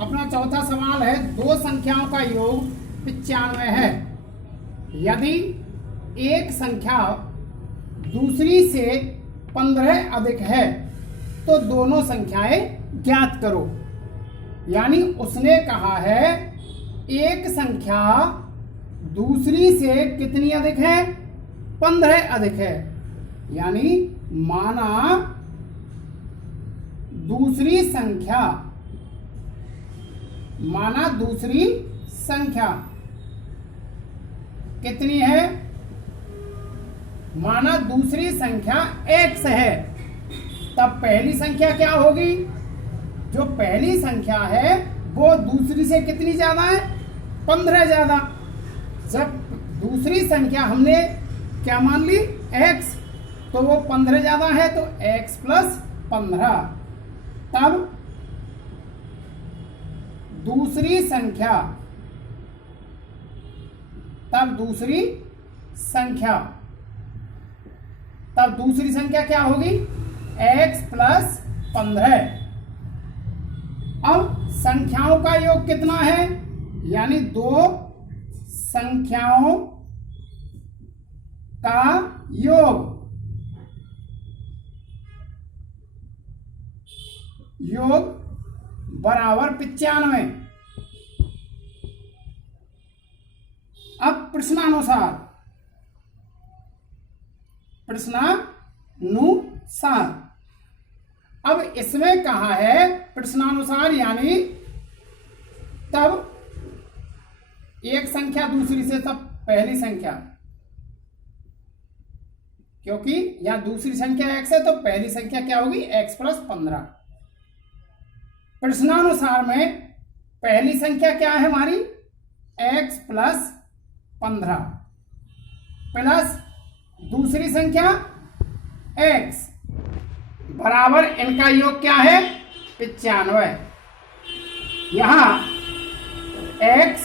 अपना चौथा सवाल है, दो संख्याओं का योग 95 है। यदि एक संख्या दूसरी से 15 अधिक है तो दोनों संख्याएं ज्ञात करो। यानी उसने कहा है एक संख्या दूसरी से कितनी अधिक है? 15 अधिक है। यानी माना दूसरी संख्या कितनी है? माना दूसरी संख्या x है, तब पहली संख्या क्या होगी? जो पहली संख्या है वो दूसरी से कितनी ज्यादा है? 15 ज्यादा। जब दूसरी संख्या हमने क्या मान ली? x, तो वो 15 ज्यादा है तो x प्लस 15। तब दूसरी संख्या क्या होगी? x plus 15। अब संख्याओं का योग कितना है? यानी दो संख्याओं का योग बराबर 95। अब प्रश्नानुसार अब इसमें कहा है प्रश्नानुसार, यानी तब एक संख्या दूसरी से, तब पहली संख्या, क्योंकि यहां दूसरी संख्या x है तो पहली संख्या क्या होगी? x plus 15। प्रश्नानुसार में पहली संख्या क्या है हमारी? x प्लस 15 प्लस दूसरी संख्या x बराबर इनका योग क्या है? 95। यहां x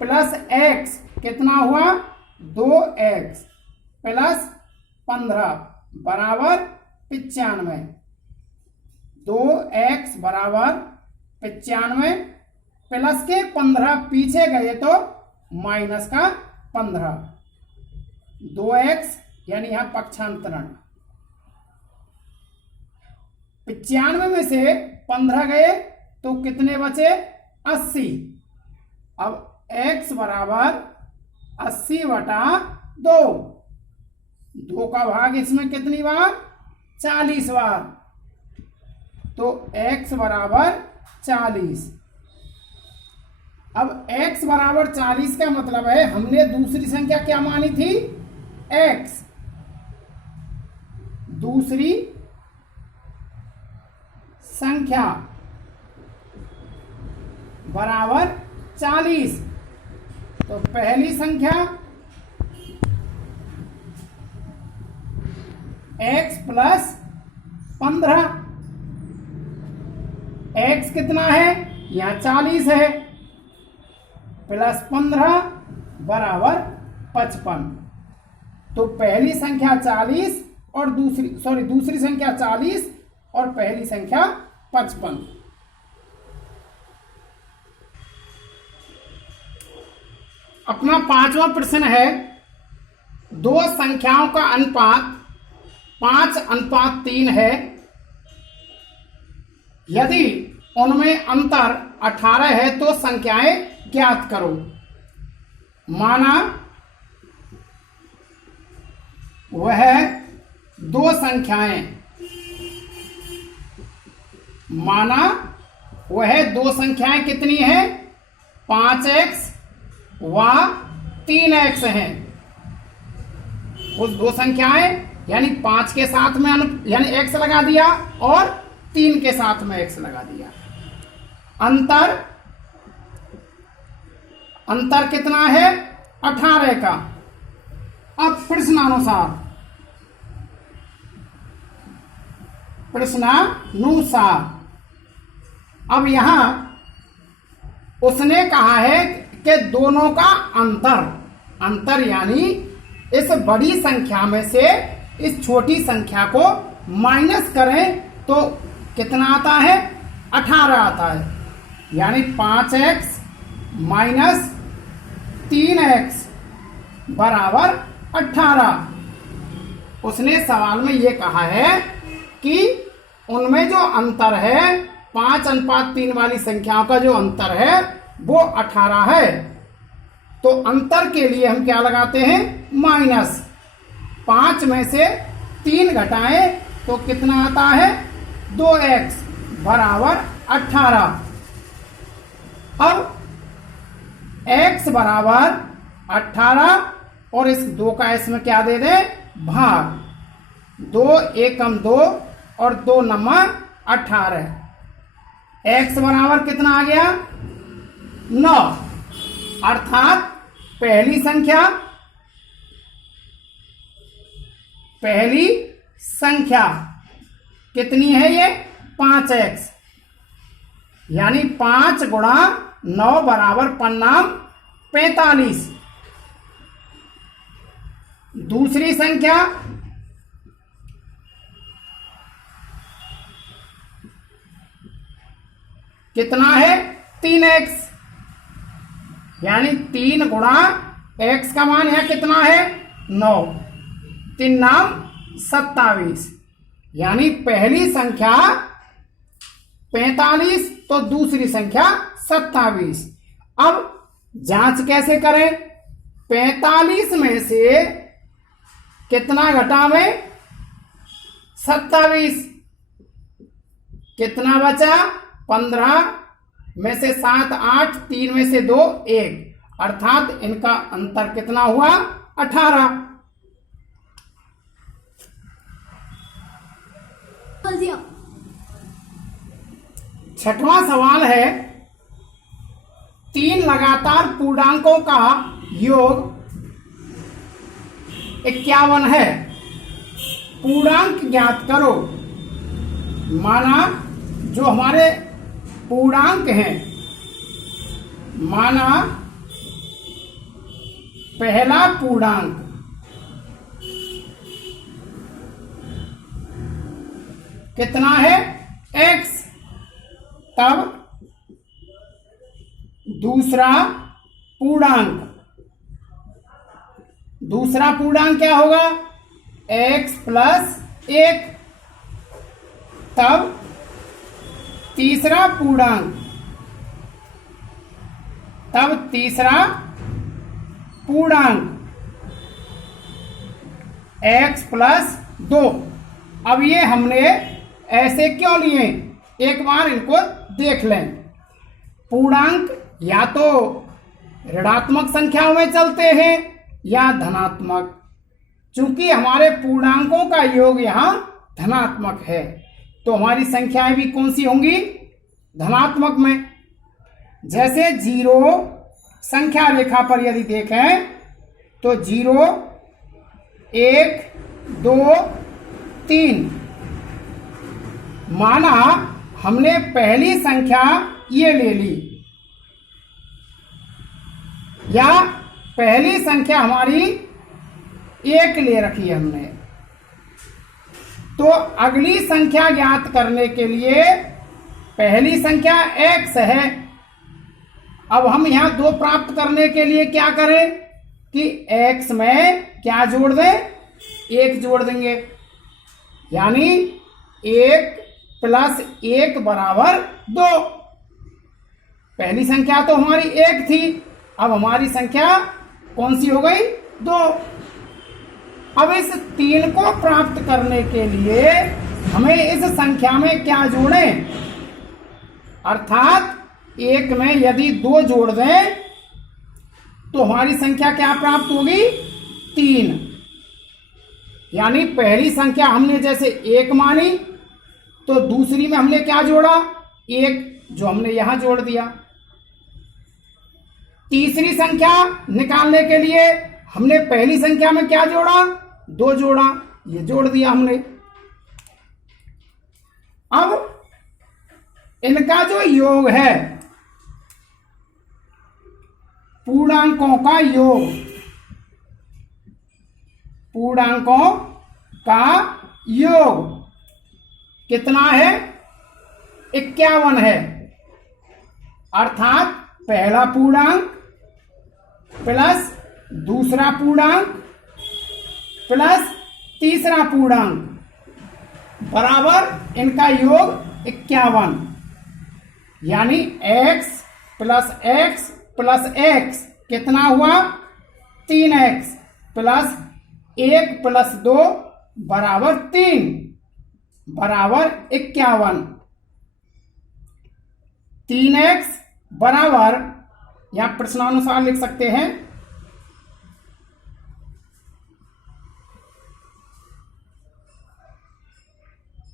प्लस x कितना हुआ? 2x प्लस 15 बराबर 95। 2x बराबर 95 प्लस के 15 पीछे गए तो माइनस का 15। 2x यानी यहां पक्षांतरण। 95 में से 15 गए तो कितने बचे? 80। अब x बराबर 80 बटा 2। 2 का भाग इसमें कितनी बार? 40 बार। तो x बराबर 40। अब x बराबर 40 का मतलब है हमने दूसरी संख्या क्या मानी थी? x। दूसरी संख्या बराबर 40, तो पहली संख्या x प्लस 15। x कितना है? यहां 40 है, प्लस 15 बराबर 55। तो पहली संख्या 40 और दूसरी संख्या 40 और पहली संख्या 55। अपना पांचवा प्रश्न है, दो संख्याओं का अनुपात 5:3 है। यदि उनमें अंतर 18 है तो संख्याएं ज्ञात करो। माना वह दो संख्याएं कितनी है? 5x व 3x हैं। उस दो संख्याएं यानी 5 के साथ में यानी x लगा दिया और 3 के साथ में x लगा दिया। अंतर कितना है? 18 का। अब प्रश्नानुसार अब यहां उसने कहा है कि दोनों का अंतर यानी इस बड़ी संख्या में से इस छोटी संख्या को माइनस करें तो कितना आता है? 18 आता है। यानी 5x माइनस 3x बराबर 18। उसने सवाल में ये कहा है कि उनमें जो अंतर है 5:3 वाली संख्याओं का जो अंतर है वो 18 है। तो अंतर के लिए हम क्या लगाते हैं, माइनस। 5 में से 3 घटाएं तो कितना आता है, 2x बराबर 18। अब x बराबर 18 और इस 2 का इसमें क्या दे दें, भाग। 2 एकम 2 और 2 नम्मा 18। x बराबर कितना आ गया, 9। अर्थात पहली संख्या कितनी है, ये 5x, यानी 5 गुणा 9 बराबर परिणाम 45। दूसरी संख्या कितना है, 3x, यानी 3 गुणा x का मान है कितना है, 9, 3 नाम 27, यानी पहली संख्या 45 तो दूसरी संख्या 27। अब जांच कैसे करें, 45 में से कितना घटावें, 27, कितना बचा, 15 में से 7 8, 3 में से 2 1, अर्थात इनका अंतर कितना हुआ, 18। छठवां सवाल है, 3 लगातार पूर्णांकों का योग 51 है, पूर्णांक ज्ञात करो। माना जो हमारे पूर्णांक हैं, माना पहला पूर्णांक कितना है, x, तब दूसरा पूर्णांक क्या होगा, x प्लस 1, तब तीसरा पूर्णांक x प्लस 2। अब ये हमने ऐसे क्यों लिए, एक बार इनको देख लें। पूर्णांक या तो ऋणात्मक संख्याओं में चलते हैं या धनात्मक। चूंकि हमारे पूर्णांकों का योग यहां धनात्मक है तो हमारी संख्याएं भी कौन सी होंगी, धनात्मक में। जैसे 0 संख्या रेखा पर यदि देखें तो 0 1 2 3, माना हमने पहली संख्या ये ले ली, या पहली संख्या हमारी 1 ले रखी है हमने, तो अगली संख्या ज्ञात करने के लिए पहली संख्या x है। अब हम यहां 2 प्राप्त करने के लिए क्या करें कि x में क्या जोड़ दें, 1 जोड़ देंगे, यानी 1 प्लस 1 बराबर 2। पहली संख्या तो हमारी 1 थी, अब हमारी संख्या कौन सी हो गई, 2। अब इस 3 को प्राप्त करने के लिए हमें इस संख्या में क्या जोड़ें, अर्थात 1 में यदि 2 जोड़ दें तो हमारी संख्या क्या प्राप्त होगी, 3। यानी पहली संख्या हमने जैसे 1 मानी तो दूसरी में हमने क्या जोड़ा, 1, जो हमने यहां जोड़ दिया। तीसरी संख्या निकालने के लिए हमने पहली संख्या में क्या जोड़ा, 2 जोड़ा, ये जोड़ दिया हमने। अब इनका जो योग है, पूर्णांकों का योग, पूर्णांकों का योग कितना है, 51 है। अर्थात पहला पूर्णांक प्लस दूसरा पूर्णांक प्लस तीसरा पूर्णांक बराबर इनका योग 51, यानी x प्लस x कितना हुआ 3x प्लस 1 प्लस 2 बराबर 3 बराबर 51। 3x बराबर यहां प्रश्नानुसार लिख सकते हैं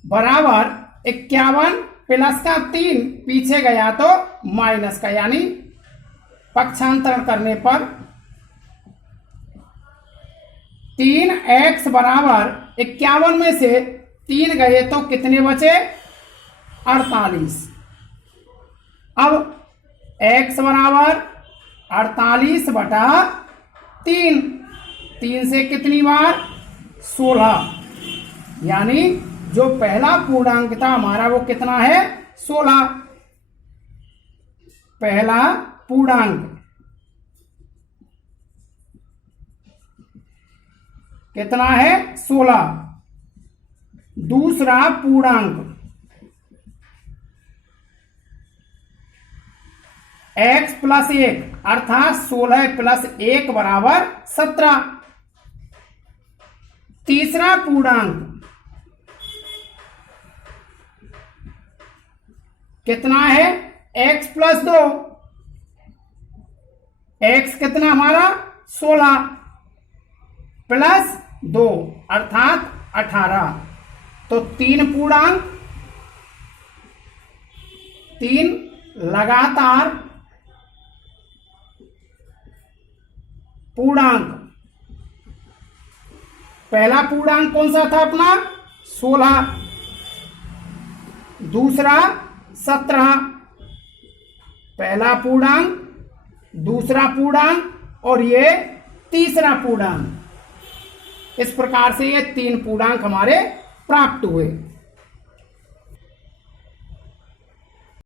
बराबर 51 प्लस का 3 पीछे गया तो माइनस का, यानी पक्षांतरण करने पर 3x बराबर 51 में से 3 गए तो कितने बचे 48। अब x बराबर 48 बटा 3, 3 से कितनी बार 16, यानी जो पहला पूर्णांक था हमारा वो कितना है 16। पहला पूर्णांक कितना है 16। दूसरा पूर्णांक x प्लस 1 अर्थात 16 प्लस 1 बराबर 17। तीसरा पूर्णांक कितना है x प्लस 2, x कितना हमारा 16 प्लस 2 अर्थात 18। तो 3 पूर्णांक, 3 लगातार पूर्णांक। पहला पूर्णांक कौन सा था अपना 16, दूसरा 17। पहला पूर्णांक, दूसरा पूर्णांक और ये तीसरा पूर्णांक। इस प्रकार से ये 3 पूर्णांक हमारे प्राप्त हुए।